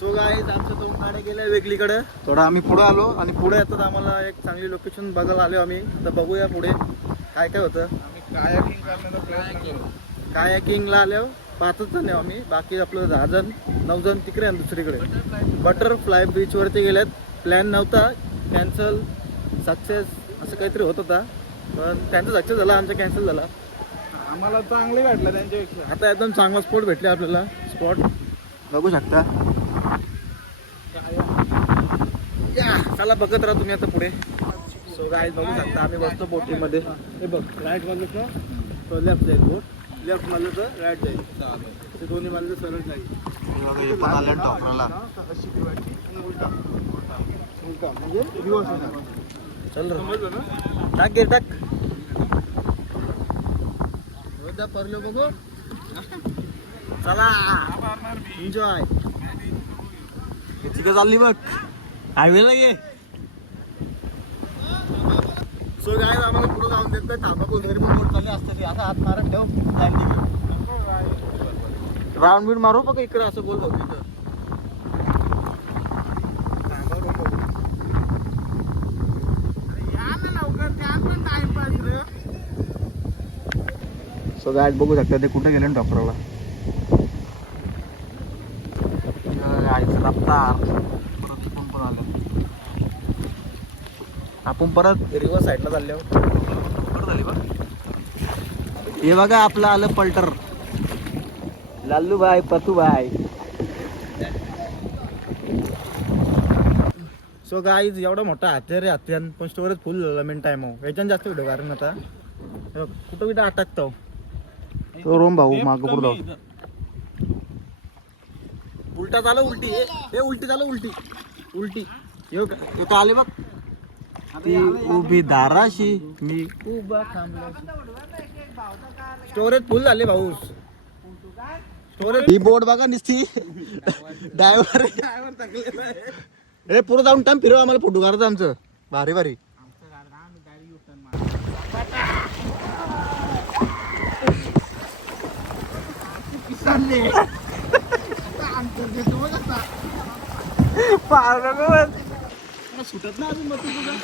So guys आमच्या 2 गाड्या गेल्या वेगळीकडे. थोडं आम्ही पुढे आलो आणि पुढे येतात आम्हाला एक चांगली लोकेशन बघायला आलो आम्ही. तर बघूया पुढे काय काय होतं. कायाकिंग करण्याचा प्रयत्न केला. कायाकिंगला आलो 5 जण आहे आम्ही. बाकी आपलं 10 जण 9 जण तिकडे आणि दुसरीकडे बटरफ्लाय बीचवरती गेलेत. प्लॅन नव्हता, कॅन्सल सक्सेस असं काहीतरी होत होता, पण त्यांचा सक्सेस झाला, आमचा कॅन्सल झाला. आम्हाला चांगले वाटलं त्यांच्यापेक्षा. आता एकदम चांगला स्पॉट भेटले आपल्याला. स्पॉट बघू शकता. चला बघत राहा तुम्ही आता पुढे. सो गाईज बघू शकता आम्ही बसतो बोटिंगमध्ये. हे बघ राईट मधलं तर लेफ्ट जाईल बोट, लेफ्ट मधलं तर राईट जाईल. ते दोन्ही मधलं सरळ जाईल. उलटा म्हणजे रिवर्स होणार. चल समजलं ना. टाक गे टाक. परलो बघू. चला एन्जॉय. तिकडे चालली बघ हायवेला गे. सो गाईज आम्हाला पुढे जाऊन देत नाही. थांबा कोणतरी पण बोट चालली असते ती असं हात मारत ठेव. राऊंड बीड मारू बघ इकडे असं बोल बघ तिथं. सो गाईज बघू शकता ते कुठे गेले डॉक्टरला. आपण परत रिव्हर साईडला चाललो. हे बघा आपलं आलं पल्टर. लाल्लू भाई पतू भाई. सो गाईज एवढा मोठा हत्यार आहे हत्यान, पण स्टोरेज फुल झालं मेन टाइम. याच्यानं जास्त व्हिडिओ कारण आता कुठं कुठं अटकतो तो रोम भाऊ माग पुढे जाऊ. उलटा चालू उलटी. हे उलटी चालू उलटी उलटी. येऊ आले बघ. ती उभी दाराशी मी उभा थांबला. स्टोरेज फुल झाले भाऊ. स्टोरेज ही बोर्ड बघा निसती. ड्रायव्हर हे पुढे जाऊन टाइम फिरव आम्हाला फोटो काढायचं आमचं. भारी भारी. सुटत ना अजून मग तुझं.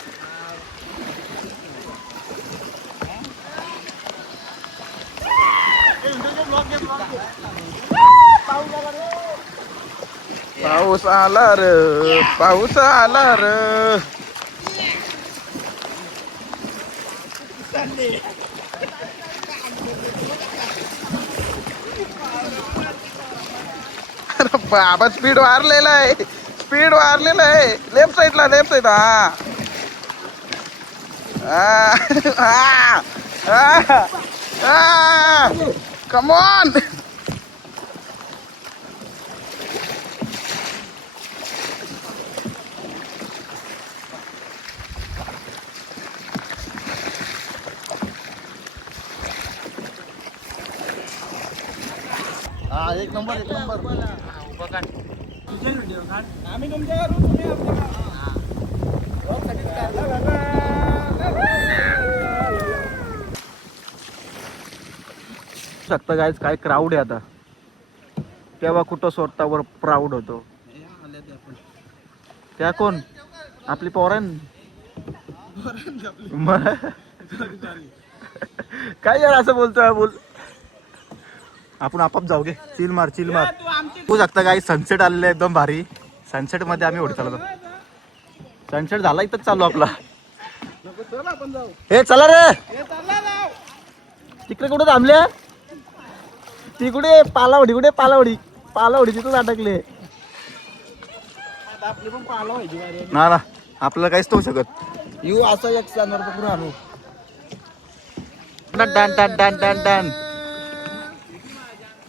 पाऊस आला र, पाऊस आला र. अरे बाबा स्पीड वाढलेला आहे. स्पीड वाढलेला आहे. लेफ्ट साईडला लेफ्ट साईड. Come on. हा एक नंबर एक नंबर. आम्ही तुमच्या शकता गाईज काय क्राऊड आहे आता. तेव्हा कुठं स्वतःवर प्राऊड होतो. त्या कोण आपली पोरान काय यार असं बोलतोय. बोल आपण आपाप जाऊ गे. चिल मार चिल मार. तू शकता गाईज सनसेट आलेलं एकदम भारी. सनसेट मध्ये आम्ही ओढत चालतो. सनसेट झाला इथंच चालू आपला. हे चला रे तिकडे कुठे थांबले. ती कुठे पालावडी. कुठे पालावडी. पालावडी तिथून अटकले ना ना. आपल्याला काहीच होऊ शकत. यू असं एक जानवर पकडून आणू. Done done done done done.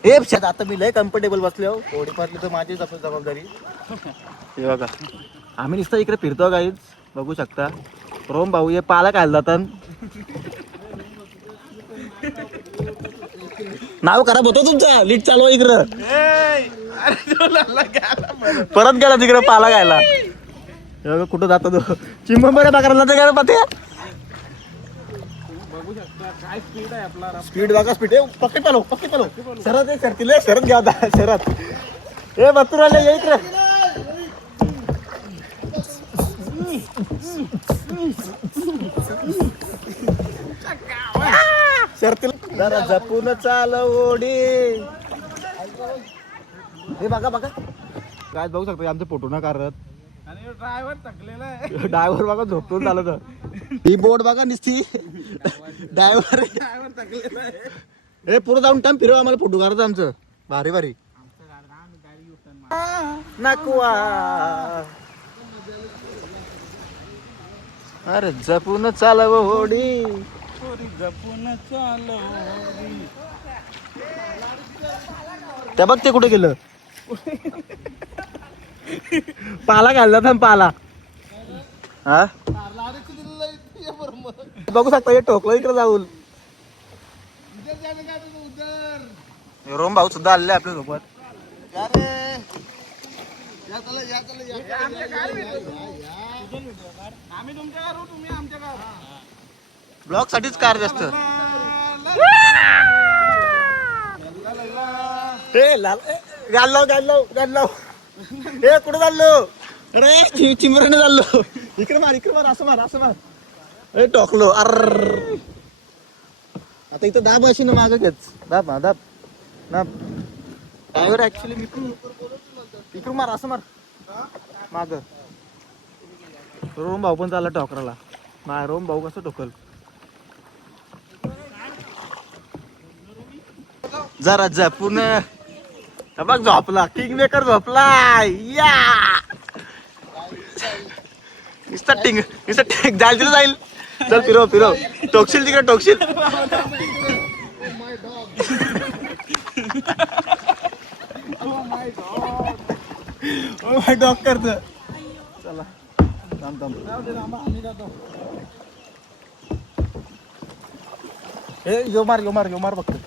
हे आता मी लय कम्फर्टेबल बसलो. ओढी पारली तर माझीच आपली जबाबदारी. हे बघा आम्ही नुसतं इकडे फिरतो गाईज. बघू शकता रोम भाऊ हे पाला खायला जातात. नाव खराब होतो तुमचं. लीट चालवा इकडं. परत गेला तिकडे पाला खायला. कुठं जातो तो चिंबंबऱ्या टाकायला जाते काय पाते. काय स्पीड आहे आपला. स्पीड बघा स्पीड. पक्की पालो पक्की पालो. शरद शरतीले शरद घ्या शरद. हे बतूर आले येत रे. शर्तीला जरा जपून चालव ओढी. हे बघा बघा काय बघू शकतो आमचे फोटो ना करत. आणि ड्रायव्हर थकलेला आहे. ड्रायव्हर बघा झोपून चालत. ही बोर्ड बघा निसती ड्रायव्हर थकलेला आहे. हे पुढे जाऊन टाइम फिरव आम्हाला फोटो काढायचं आमचं भारी भारी. नकुआ अरे जपून चालव होडी. जपून चालव. त्या बघ ते कुठे गेलं. पाला घालला थांब पाला. हा बघू शकता हे टोकलं इकडे जाऊन. रोम भाऊ सुद्धा आलेले आपल्या सोबत. आम्ही तुमच्या घरावर, तुम्ही आमच्या घरावर. ब्लॉग साठीच कार जास्त. गाल लाव. हे कुठे चाललो. अरे चिमराने चाललो. इकडे मार असं मार. अरे टोकलो. अर आता इथं दाब अशी ना मागं घेच. दाब ड्रायव्हर ऍक्च्युली मी पण इकडून मार असं मार माग. रोम भाऊ पण चालला टोकराला. रोम भाऊ कसं टोकल. जरा जपून. बघ झोपला किंग मेकर झोपला. या जाईल. चल फिरव टोकशील तिकडे टोकशील. डॉग करत. चला हे यो मार बघतो.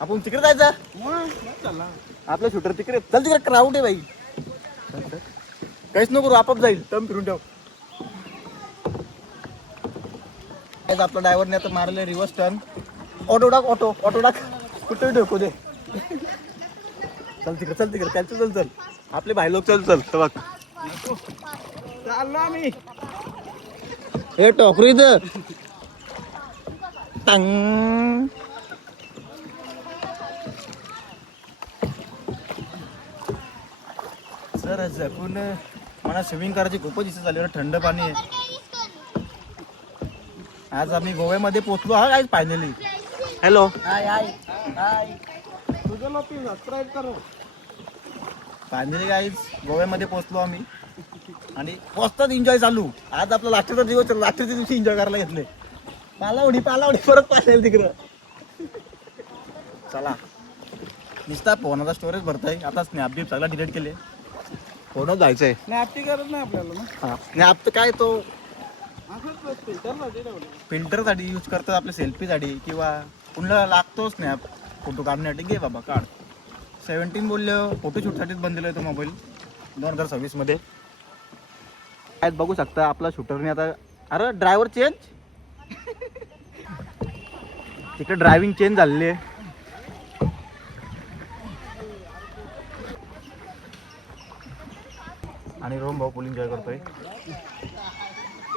आपण तिकडे जायचं. आपलं शूटर तिकडे. चल तिकडे क्राऊड आहे बाई. काहीच नको आपाप जाईल. टर्म फिरून ठेव. आपला ड्रायव्हरने आता मारले रिव्हर्स टर्न. ऑटो टाक कुठे ठेवू दे. चल तिकडे चल आपले भाई लोक चल बघ. चाललो आम्ही. हे टोकरी द टंग. सर जपून. मला स्विमिंग करायची खूपच इच्छा झाली. थंड पाणी आहे. आज आम्ही गोव्यामध्ये पोहोचलो. हा आज फायनली. Hello hi. तुझं लोक सबस्क्राईब करू. फायनली गाईज गोव्यामध्ये पोहोचलो आम्ही. आणि पोचताच एन्जॉय चालू. आज आपला रात्रीचा दिवस. रात्रीच्या दिवशी एन्जॉय करायला घेतले. पालावडी परत पाहिजे तिकडं. चला नुसता फोनाचा स्टोरेज भरताय. आता स्नॅप बीप सगळा डिलीट केले. फोनच जायचंय. स्नॅपची गरज नाही आपल्याला ना. हा स्नॅप तर काय तो फिल्टर. फिल्टरसाठी यूज करतात आपल्या सेल्फीसाठी किंवा कुणाला लागतो स्नॅप फोटो काढण्यासाठी. घे बाबा काढ. 17 बोलले फोटोशूटसाठीच बनलेला आहे तो मोबाईल 2026 मध्ये. काय बघू शकता आपला शूटरने आता. अरे ड्रायव्हर चेंज. तिकडे ड्रायव्हिंग चेंज झालेली आहे. आणि रोम भाऊ फुल एन्जॉय करतोय.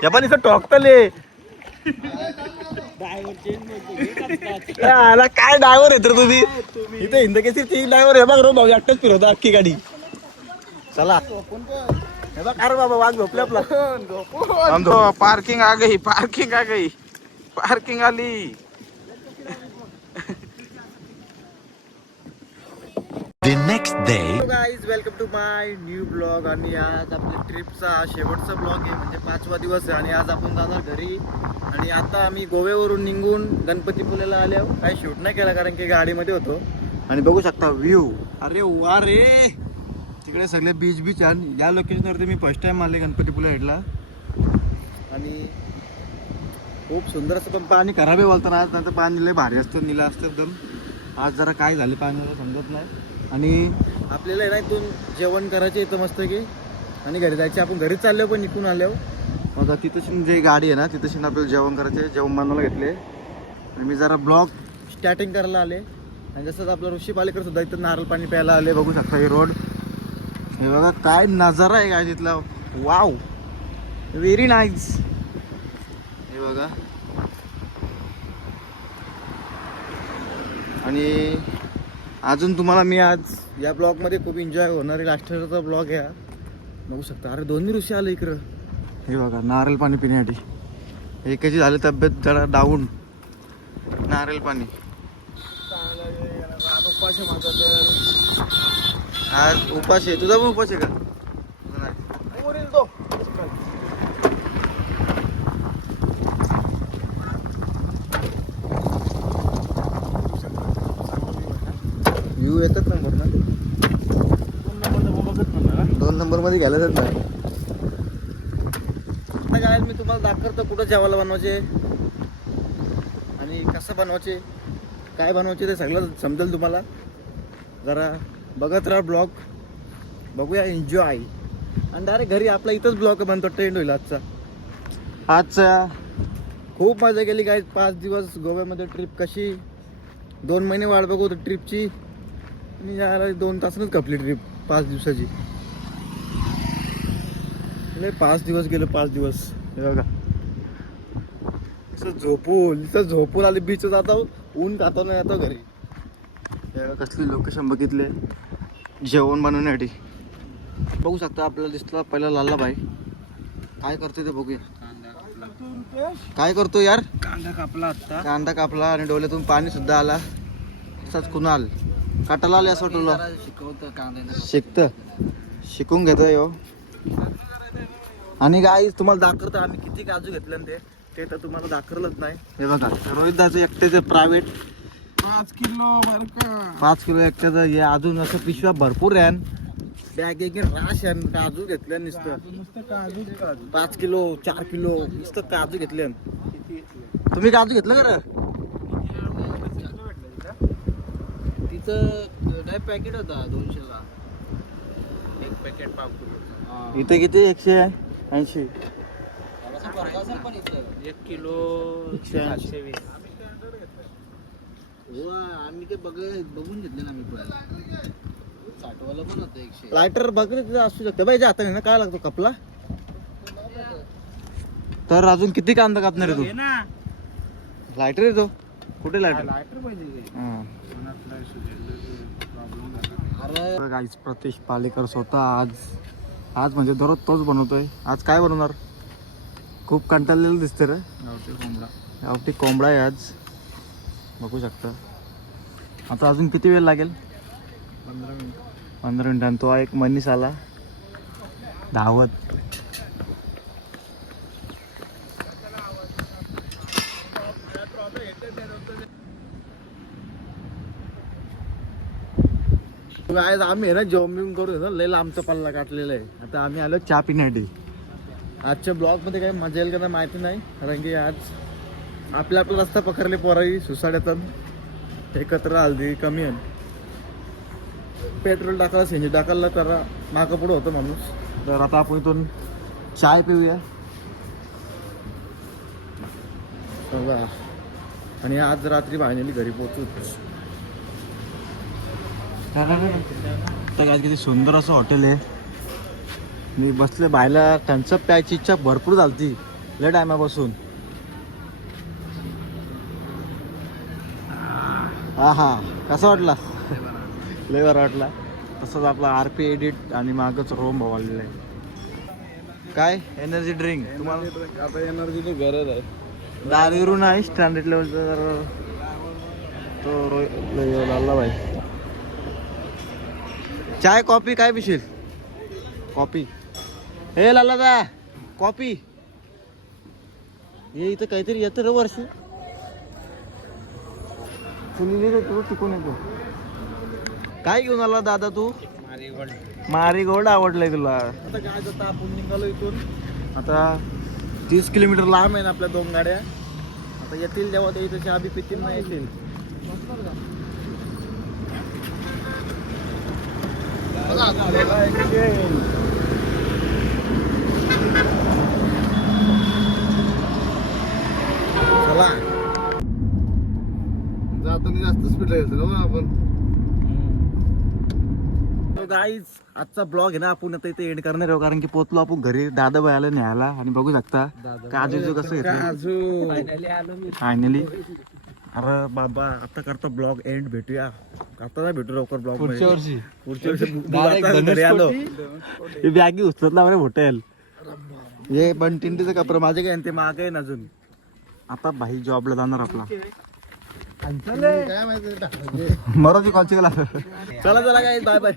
या पण इथं टॉकतले. काय ड्रायव्हर आहे तर तुम्ही. इथे हिंदकेसरी 3 ड्रायव्हर आहे बघ. रोम भाऊ एकटाच फिरवता अख्खी गाडी. चला हे बघ. अरे बाबा वाघ झोपले आपला. पार्किंग आ गई. पार्किंग आली. The next day. Guys welcome to my new blog. आणि आज आपल्या ट्रिपचा शेवटचा ब्लॉग आहे. म्हणजे 5वा दिवस आहे. आणि आज आपण जाणार घरी. आणि आता आम्ही गोव्यावरून निघून गणपतीपुळ्याला आलो. काही शूट नाही केला कारण की गाडीमध्ये होतो. आणि बघू शकता व्ह्यू. अरे वा रे. तिकडे सगळे बीच छान. या लोकेशनवरती मी फर्स्ट टाइम आले गणपतीपुळे हेडला. आणि खूप सुंदर असं. पण पाणी खराब आहे बोलताना आज. नंतर पाणी लय भारी असतं. निला असतं एकदम. आज जरा काय झालं पाण्याला समजत नाही. आणि आपल्याला ना इथून जेवण करायचे इथं मस्त की. आणि घरी जायचे. आपण घरीच चाललो पण इथून आलो. मग तिथं जे गाडी आहे ना तिथं आपल्याला जेवण करायचे. जेवण बनवायला घेतले. आणि मी जरा ब्लॉग स्टार्टिंग करायला आले. आणि जसंच आपलं ऋषी पालेकर सुद्धा इथं नारळ पाणी प्यायला आले. बघू शकता हे रोड. हे बघा काय नजारा आहे काय तिथला. Wow, very nice. हे बघा. आणि अजून तुम्हाला मी आज या ब्लॉगमध्ये खूप एन्जॉय होणारी लास्टचा ब्लॉग आहे हा. बघू शकता. अरे दोन्ही ऋषी आले इकडं. हे बघा नारळ पाणी पिण्यासाठी. एकाची झाली तब्येत जरा डाऊन. नारळ पाणी आज उपास आहे. तुझा पण उपास आहे का? व्ह्यू एकच नंबर ना. 2 नंबर मध्ये घ्यायला जात नाही. आता काय मी तुम्हाला दाखवतो कुठं जेवायला बनवायचे आणि कसं बनवायचे, काय बनवायचे ते सगळं समजेल तुम्हाला. जरा बघत राहा ब्लॉग. बघूया, एन्जॉय. आणि डायरेक्ट घरी आपला इथंच ब्लॉग बनतो. ट्रेंड होईल आजचा. खूप मजा केली काय. 5 दिवस गोव्यामध्ये ट्रिप. कशी 2 महिने वाट बघू होती ट्रिपची. आणि यार 2 तासानच कपली ट्रिप 5 दिवसाची. 5 दिवस गेले. 5 दिवस. हे बघा इथं झोपून आले. बीच जातो, ऊन खातो नाही येतो घरी. कसली लोकेशन बघितले जेवण बनवण्यासाठी. बघू शकता आपल्याला दिसला पहिला लाला भाई. काय करतोय ते बघूया. काय करतो यार? कांदा कापला आता. कांदा कापला आणि डोळ्यातून पाणी सुद्धा आला. तसाच कुणाल काटाला आले असं वाटलं. शिकतं, शिकून घेतोय हो. आणि काय तुम्हाला दाखवतो आम्ही किती काजू घेतले ते तर तुम्हाला दाखवलंच नाही. हे बघा रोहित दाचं एकट्याचं प्रायव्हेट 5 किलो बरं का. 5 किलो एकट्याचं. हे अजून असं पिशव्या भरपूर आहे. बॅग एक राश आहे. काजू घेतल्या नुसतं. नुसतं काजू 5 किलो 4 किलो नुसतं काजू घेतले. तुम्ही काजू घेतलं का? तिचं पॅकेट होता 200ला. एक पॅकेट 5 किलो. इथे किती 180. पण इथं 1 किलो 180. 720. आम्ही ते बघून घेतले ना. आम्ही पहिला 60 वाला पण होतं 100. लायटर बघ रे, तिथं असू शकतं बाई. हाताने ना काय लागतो कपला. तर अजून किती कांदा कापणार आहे तू? लायटर येतो कुठे? लायटर गाईस. प्रतेश पालेकर स्वतः आज म्हणजे दररोज तोच बनवतोय. आज काय बनवणार? खूप कंटाळलेलं दिसतं रे. गावठी कोंबडा आहे आज. बघू शकता. आता अजून किती वेळ लागेल? 15 मिनिटांनी तो एक मनीस आला धावत. आज आम्ही आहे ना जेवण करू ना. लय लांबचा पल्ला काटलेला आहे. आता आम्ही आलो चहा पिण्यासाठी. आजच्या ब्लॉगमध्ये काही मजा येईल का नाही माहिती नाही. कारण की आज आपला रस्ता पकडले पोराई सुसाड्यातून एकत्र आलती कमी आहे. पेट्रोल टाकायला सीएनजी टाकायला जरा मागं पुढं होतं माणूस. तर आता आपण इथून चाय पिऊया. बघा. आणि आज रात्री फायनली घरी पोहोचू. तर काय किती सुंदर असं हॉटेल आहे. मी बसले बायला. त्यांचं प्यायची इच्छा भरपूर झालती लय टायमापासून. हा कसा वाटला? लय बरा वाटला. तसंच आपला RP एडिट आणि मागच रोम भवालेलं आहे. काय एनर्जी ड्रिंक तुम्हाला? आता एनर्जीची गरज आहे. दारू नाही स्टँडर्ड लेवलचा. तर तो लाला भाई. चाय कॉफी काय पिशील? कॉफी. हे लाला दा कॉफी. हे इथं काहीतरी येतं रे वर्ष. फुलीले तुला टिकून येतो. काय घेऊन आला दादा तू? मारीगोल्ड आवडलंय तुला? आता काय जाता आपण निघालो इथून. आता 30 किलोमीटर लांब आहे ना आपल्या 2 गाड्या. आता येतील जेव्हा ते इथं चहा बी पितील नाही येतील. चला. जाताना जास्त स्पीड येतो ना आपण. सो गाईज आजचा ब्लॉग आहे ना आपण आता इथे एंड करणार आहोत कारण की पोचलो आपण घरी दादा बायला न्यायला आणि बघू शकता काजू कसं घेतलं फायनली. अरे बाबा आता करतो ब्लॉग एंड भेटूया आता नाही भेटू लवकर ब्लॉग पुढच्या वर्षी घरी आलो ही बॅगी उचलत ना होटेल हे पण टिंटीचे कपडे माझे काय ते मागे आहे ना अजून. आता भाई जॉबला जाणार आपला काय माहिती मरोजी कॉलची चला चला काय बाय बाय.